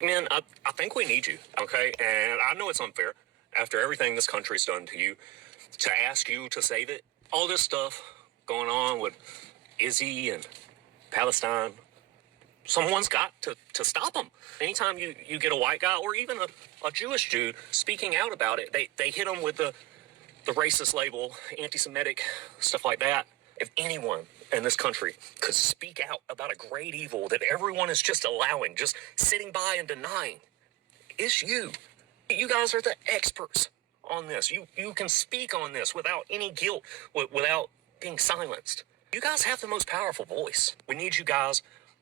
Man, I think we need you, okay? And I know it's unfair after everything this country's done to you to ask you to save it. All this stuff going on with Izzy and Palestine, someone's got to stop them. Anytime you get a white guy or even a Jewish Jew speaking out about it, they hit them with the racist label, anti-Semitic, stuff like that. If anyone in this country could speak out about a great evil that everyone is just allowing, just sitting by and denying, it's you. You guys are the experts on this. You can speak on this without any guilt, without being silenced. You guys have the most powerful voice. We need you guys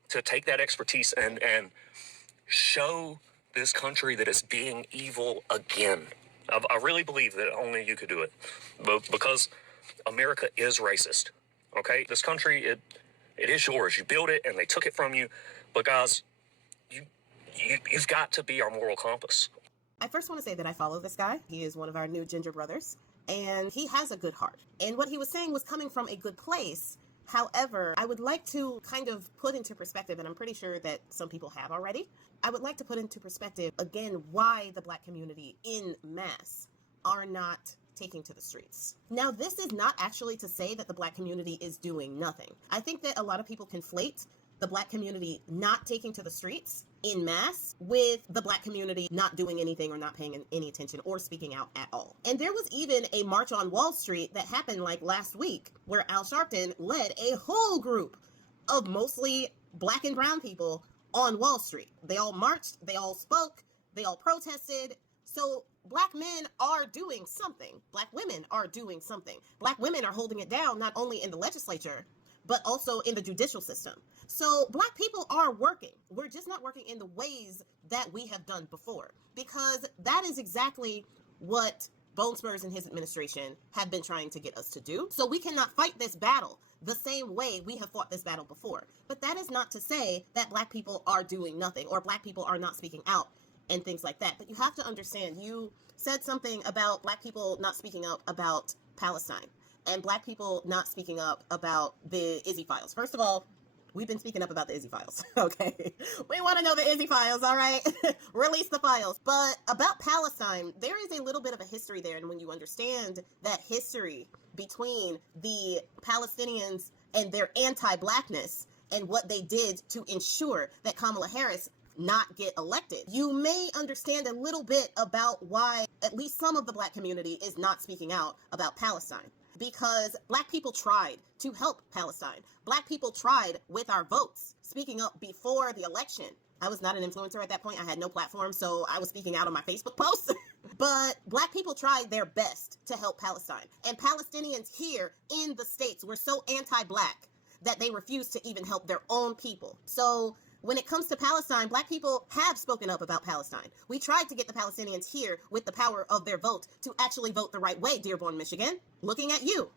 to take that expertise and show this country that it's being evil again. I really believe that only you could do it, but because America is racist. Okay, this country, it is yours. You built it, and they took it from you. But guys, you've got to be our moral compass. I first want to say that I follow this guy. He is one of our new ginger brothers, and he has a good heart. And what he was saying was coming from a good place. However, I would like to kind of put into perspective, and I'm pretty sure that some people have already, I would like to put into perspective, again, why the Black community in mass are not taking to the streets. Now, this is not actually to say that the Black community is doing nothing. I think that a lot of people conflate the Black community not taking to the streets in mass with the Black community not doing anything or not paying any attention or speaking out at all. And there was even a march on Wall Street that happened like last week where Al Sharpton led a whole group of mostly Black and brown people on Wall Street. They all marched, they all spoke, they all protested. So Black men are doing something. Black women are doing something. Black women are holding it down not only in the legislature, but also in the judicial system. So Black people are working. We're just not working in the ways that we have done before, because that is exactly what Bone Spurs and his administration have been trying to get us to do. So we cannot fight this battle the same way we have fought this battle before. But that is not to say that Black people are doing nothing or Black people are not speaking out and things like that. But you have to understand, you said something about Black people not speaking up about Palestine and Black people not speaking up about the Izzy files. First of all, we've been speaking up about the Izzy files, okay? We want to know the Izzy files, all right? Release the files. But about Palestine, there is a little bit of a history there. And when you understand that history between the Palestinians and their anti-Blackness and what they did to ensure that Kamala Harris not get elected, you may understand a little bit about why at least some of the Black community is not speaking out about Palestine. Because Black people tried to help Palestine. Black people tried with our votes, speaking up before the election. I was not an influencer at that point. I had no platform, so I was speaking out on my Facebook posts. But Black people tried their best to help Palestine. And Palestinians here in the States were so anti-Black that they refused to even help their own people. So when it comes to Palestine, Black people have spoken up about Palestine. We tried to get the Palestinians here with the power of their vote to actually vote the right way, Dearborn, Michigan. Looking at you.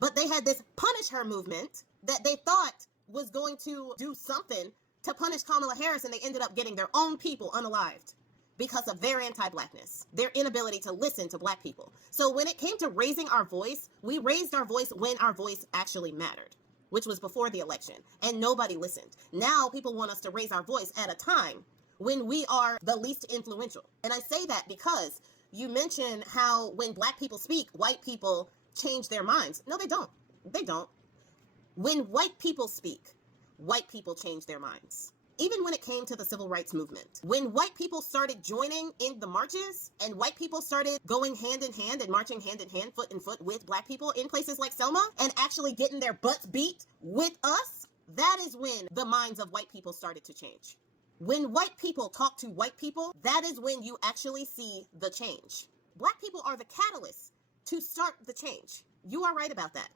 But they had this punish her movement that they thought was going to do something to punish Kamala Harris, and they ended up getting their own people unalived because of their anti-Blackness, their inability to listen to Black people. So when it came to raising our voice, we raised our voice when our voice actually mattered, which was before the election, and nobody listened. Now people want us to raise our voice at a time when we are the least influential. And I say that because you mentioned how when Black people speak, white people change their minds. No, they don't. They don't. When white people speak, white people change their minds. Even when it came to the civil rights movement, when white people started joining in the marches and white people started going hand in hand and marching hand in hand, foot in foot with Black people in places like Selma and actually getting their butts beat with us, that is when the minds of white people started to change. When white people talk to white people, that is when you actually see the change. Black people are the catalyst to start the change. You are right about that.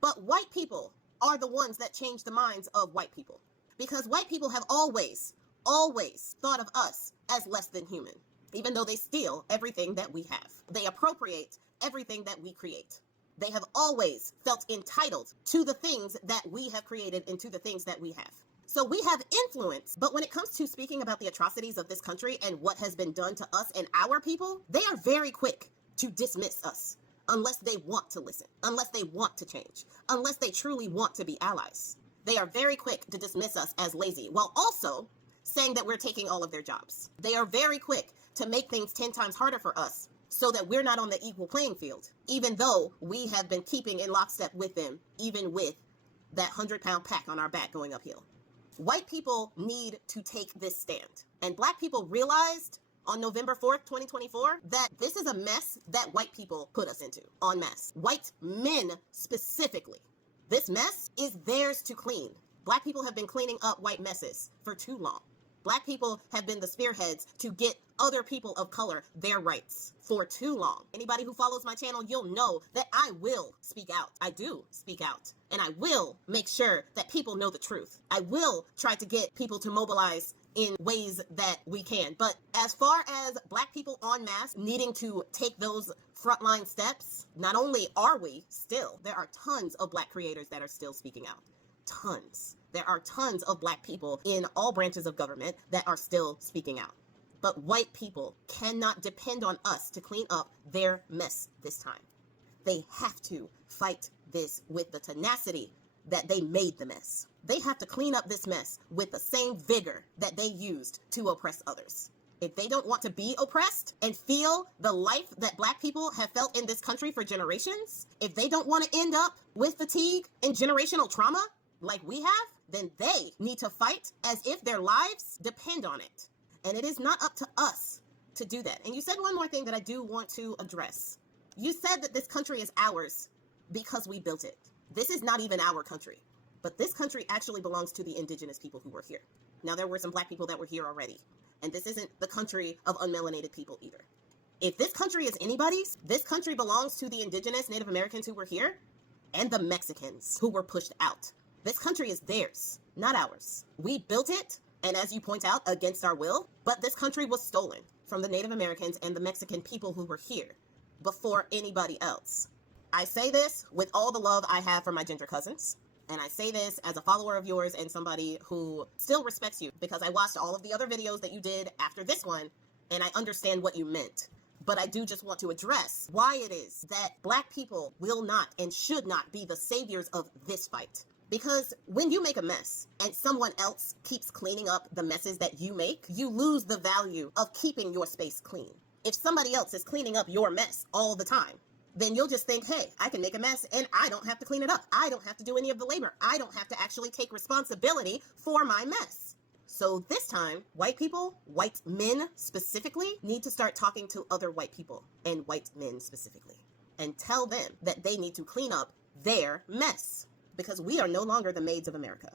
But white people are the ones that change the minds of white people. Because white people have always thought of us as less than human, even though they steal everything that we have. They appropriate everything that we create. They have always felt entitled to the things that we have created and to the things that we have. So we have influence, but when it comes to speaking about the atrocities of this country and what has been done to us and our people, they are very quick to dismiss us unless they want to listen, unless they want to change, unless they truly want to be allies. They are very quick to dismiss us as lazy, while also saying that we're taking all of their jobs. They are very quick to make things 10 times harder for us so that we're not on the equal playing field, even though we have been keeping in lockstep with them, even with that 100-pound pack on our back going uphill. White people need to take this stand. And black people realized on November 4th, 2024, that this is a mess that white people put us into en masse. White men specifically. This mess is theirs to clean. Black people have been cleaning up white messes for too long. Black people have been the spearheads to get other people of color their rights for too long. Anybody who follows my channel, you'll know that I will speak out. I do speak out. And I will make sure that people know the truth. I will try to get people to mobilize in ways that we can. But as far as black people en masse needing to take those frontline steps, not only are we still, there are tons of black creators that are still speaking out. Tons. There are tons of black people in all branches of government that are still speaking out. But white people cannot depend on us to clean up their mess this time. They have to fight this with the tenacity that they made the mess. They have to clean up this mess with the same vigor that they used to oppress others. If they don't want to be oppressed and feel the life that black people have felt in this country for generations, if they don't want to end up with fatigue and generational trauma like we have, then they need to fight as if their lives depend on it. And it is not up to us to do that. And you said one more thing that I do want to address. You said that this country is ours because we built it. This is not even our country, but this country actually belongs to the indigenous people who were here. Now, there were some black people that were here already, and this isn't the country of unmelanated people either. If this country is anybody's, this country belongs to the indigenous Native Americans who were here and the Mexicans who were pushed out. This country is theirs, not ours. We built it, and as you point out, against our will, but this country was stolen from the Native Americans and the Mexican people who were here before anybody else. I say this with all the love I have for my ginger cousins, and I say this as a follower of yours and somebody who still respects you, because I watched all of the other videos that you did after this one, and I understand what you meant. But I do just want to address why it is that black people will not and should not be the saviors of this fight. Because when you make a mess and someone else keeps cleaning up the messes that you make, you lose the value of keeping your space clean. If somebody else is cleaning up your mess all the time, then you'll just think, hey, I can make a mess and I don't have to clean it up. I don't have to do any of the labor. I don't have to actually take responsibility for my mess. So this time, white people, white men specifically, need to start talking to other white people and white men specifically and tell them that they need to clean up their mess. Because we are no longer the maids of America.